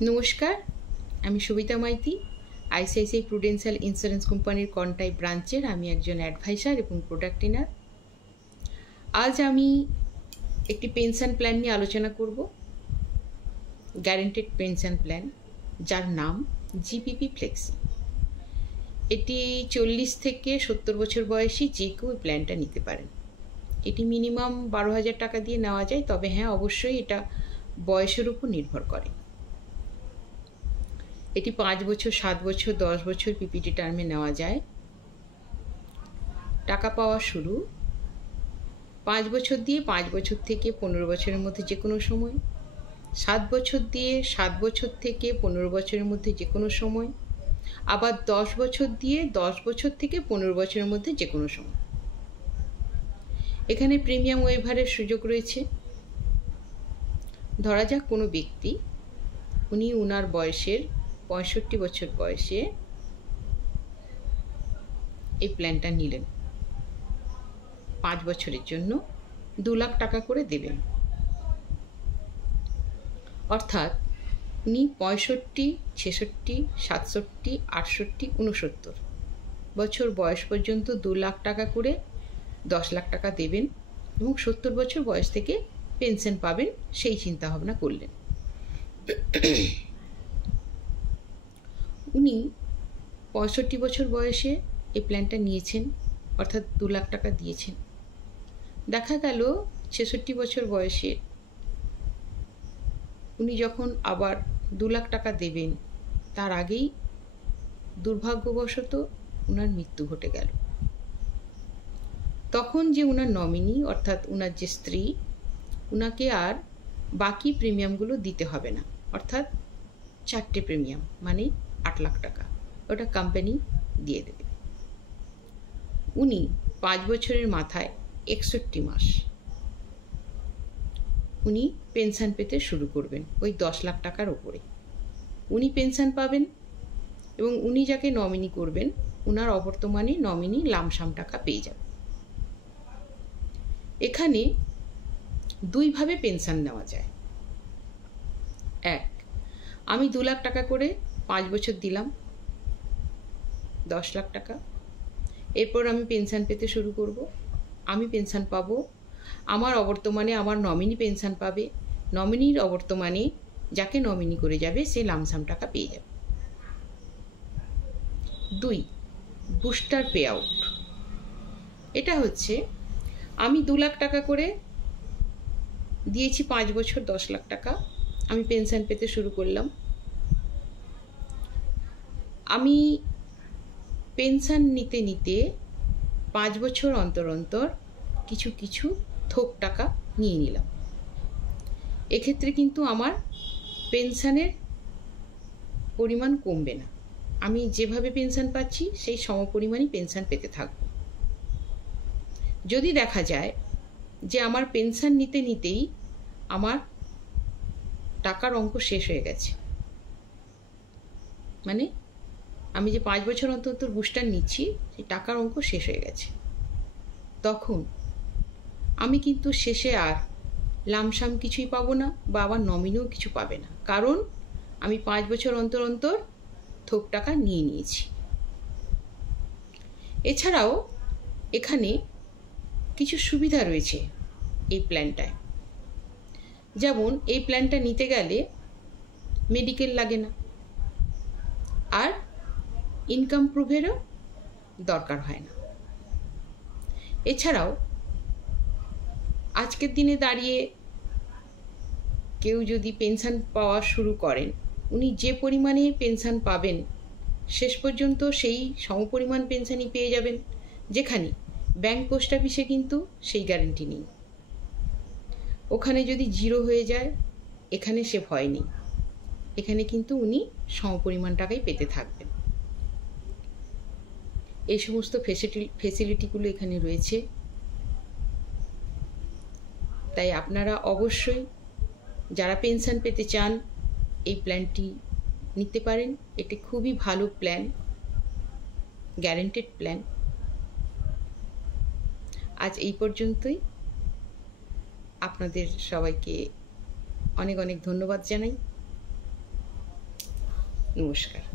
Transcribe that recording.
নমস্কার, আমি Sabita Maiti, ICICI Prudential Insurance কোম্পানির কন্টাই ব্রাঞ্চের আমি একজন অ্যাডভাইজার এবং প্রোডাক্ট ট্রেনার। আজ আমি একটি পেনশন প্ল্যান নিয়ে আলোচনা করব, গ্যারেন্টেড পেনশন প্ল্যান, যার নাম জিপিপি ফ্লেক্সি। এটি 40 থেকে 70 বছর বয়সী যে কেউ এই প্ল্যানটা নিতে পারেন। এটি মিনিমাম 12,000 টাকা দিয়ে নেওয়া যায়, তবে হ্যাঁ, অবশ্যই এটা বয়সের উপর নির্ভর করে। এটি 5 বছর, 7 বছর, 10 বছর পিপিটি টার্মে নেওয়া যায়। টাকা পাওয়া শুরু 5 বছর দিয়ে 5 বছর থেকে 15 বছরের মধ্যে যে কোনো সময়, 7 বছর দিয়ে 7 বছর থেকে 15 বছরের মধ্যে যে কোনো সময়, আবার 10 বছর দিয়ে 10 বছর থেকে 15 বছরের মধ্যে যে কোনো সময়। এখানে প্রিমিয়াম ওয়েভারের সুযোগ রয়েছে। ধরা যাক কোনো ব্যক্তি, উনি ওনার বয়সের 65 বছর বয়সে এই প্ল্যানটা নিলেন, 5 বছরের জন্য 2 লাখ টাকা করে দেবেন। অর্থাৎ উনি 65, 66, 67, 68, 69 বছর বয়স পর্যন্ত 2 লাখ টাকা করে 10 লাখ টাকা দেবেন এবং 70 বছর বয়স থেকে পেনশন পাবেন, সেই চিন্তা ভাবনা করলেন। উনি 65 বছর বয়সে এই প্ল্যানটা নিয়েছেন, অর্থাৎ 2 লাখ টাকা দিয়েছেন। দেখা গেল 66 বছর বয়সে উনি যখন আবার 2 লাখ টাকা দেবেন, তার আগেই দুর্ভাগ্যবশত ওনার মৃত্যু ঘটে গেল। তখন যে ওনার নমিনি, অর্থাৎ ওনার যে স্ত্রী, ওনাকে আর বাকি প্রিমিয়ামগুলো দিতে হবে না, অর্থাৎ 4টে প্রিমিয়াম মানে 8 লাখ টাকা ওটা কোম্পানি দিয়ে দেবে। উনি 5 বছরের মাথায় 61 মাস উনি পেনশন পেতে শুরু করবেন ওই 10 লাখ টাকার ওপরে। উনি পেনশন পাবেন এবং উনি যাকে নমিনি করবেন, ওনার অবর্তমানে নমিনি লামসাম টাকা পেয়ে যাবে। এখানে দুইভাবে পেনশন নেওয়া যায়। এক, আমি 2 লাখ টাকা করে 5 বছর দিলাম, 10 লাখ টাকা। এরপর আমি পেনশন পেতে শুরু করব। আমি পেনশন পাবো, আমার অবর্তমানে আমার নমিনি পেনশন পাবে, নমিনির অবর্তমানে যাকে নমিনি করে যাবে সে লামসাম টাকা পেয়ে যাবে। 2, বুস্টার পে আউট। এটা হচ্ছে, আমি 2 লাখ টাকা করে দিয়েছি, 5 বছর 10 লাখ টাকা, আমি পেনশন পেতে শুরু করলাম। আমি পেনশন নিতে নিতে 5 বছর অন্তর অন্তর কিছু কিছু থোক টাকা নিয়ে নিলাম। এক্ষেত্রে কিন্তু আমার পেনশনের পরিমাণ কমবে না, আমি যেভাবে পেনশন পাচ্ছি সেই সমপরিমাণই পেনশন পেতে থাকব। যদি দেখা যায় যে আমার পেনশন নিতে নিতেই আমার টাকার অঙ্ক শেষ হয়ে গেছে, মানে আমি যে 5 বছর অন্তর অন্তর বুস্টার নিচ্ছি সেই টাকার অঙ্ক শেষ হয়ে গেছে, তখন আমি কিন্তু শেষে আর লামসাম কিছুই পাবো না বা আবার নমিনিও কিছু পাবে না, কারণ আমি 5 বছর অন্তর অন্তর থোক টাকা নিয়ে নিয়েছি। এছাড়াও এখানে কিছু সুবিধা রয়েছে এই প্ল্যানটায়। যেমন এই প্ল্যানটা নিতে গেলে মেডিকেল লাগে না, আর ইনকাম প্রুফেরও দরকার হয় না। এছাড়াও আজকের দিনে দাঁড়িয়ে কেউ যদি পেনশন পাওয়া শুরু করেন, উনি যে পরিমাণে পেনশন পাবেন শেষ পর্যন্ত সেই সমপরিমাণ পেনশনই পেয়ে যাবেন, যেখানে ব্যাংক পোস্ট অফিসে কিন্তু সেই গ্যারেন্টি নেই। ওখানে যদি 0 হয়ে যায়, এখানে সে ভয় নেই, এখানে কিন্তু উনি সমপরিমাণ টাকাই পেতে থাকবেন। এই সমস্ত ফেসিলিটিগুলো এখানে রয়েছে। তাই আপনারা অবশ্যই যারা পেনশন পেতে চান এই প্ল্যানটি নিতে পারেন। এটি খুবই ভালো প্ল্যান, গ্যারেন্টেড প্ল্যান। আজ এই পর্যন্তই। আপনাদের সবাইকে অনেক অনেক ধন্যবাদ জানাই। নমস্কার।